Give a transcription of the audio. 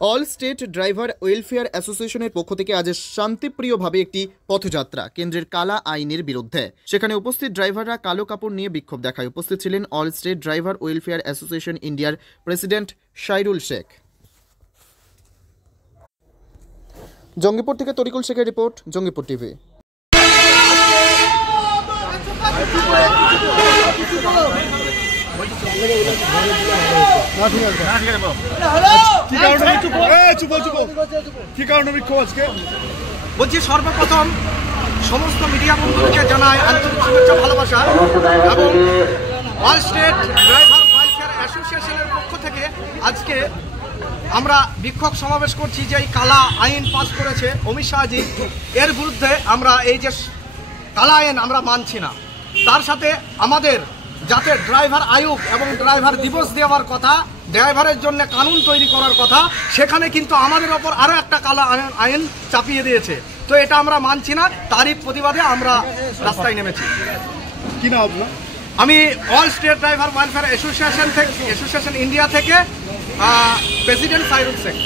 All state driver welfare অ্যাসোসিয়েশনের পক্ষ থেকে আজ শান্তিপ্রিয়ভাবে একটি পথযাত্রা কেন্দ্রের কালা আইনের বিরুদ্ধে। সেখানে উপস্থিত ড্রাইভাররা কালো কাপড় নিয়ে বিক্ষোভ দেখায়। উপস্থিত ছিলেন all state driver welfare association ইন্ডিয়ার প্রেসিডেন্ট শাইরুল শেখ। জঙ্গিপুর থেকে তরিকুল শেখের রিপোর্ট, জঙ্গিপুর টিভি। বলছি, সর্বপ্রথম সমস্ত মিডিয়া বন্ধুদেরকে জানাই আন্তরিক শুভেচ্ছা ভালোবাসা এবং অল স্টেট ড্রাইভার ওয়েলফেয়ার অ্যাসোসিয়েশনের পক্ষ থেকে আজকে আমরা বিক্ষোভ সমাবেশ করছি যে এই কালা আইন পাস করেছে অমিত শাহজি, এর বিরুদ্ধে আমরা এই যে কালা আইন আমরা মানছি না। তার সাথে আমাদের যাতে ড্রাইভার আয়োগ এবং ড্রাইভার দিবস দেওয়ার কথা, ড্রাইভারের জন্য কানুন তৈরি করার কথা, সেখানে কিন্তু আমাদের ওপর আরও একটা কালা আইন চাপিয়ে দিয়েছে। তো এটা আমরা মানছি না, তারই প্রতিবাদে আমরা রাস্তায় নেমেছি। কি না আপনার? আমি all state driver welfare association India থেকে প্রেসিডেন্ট শাইরুল শেখ।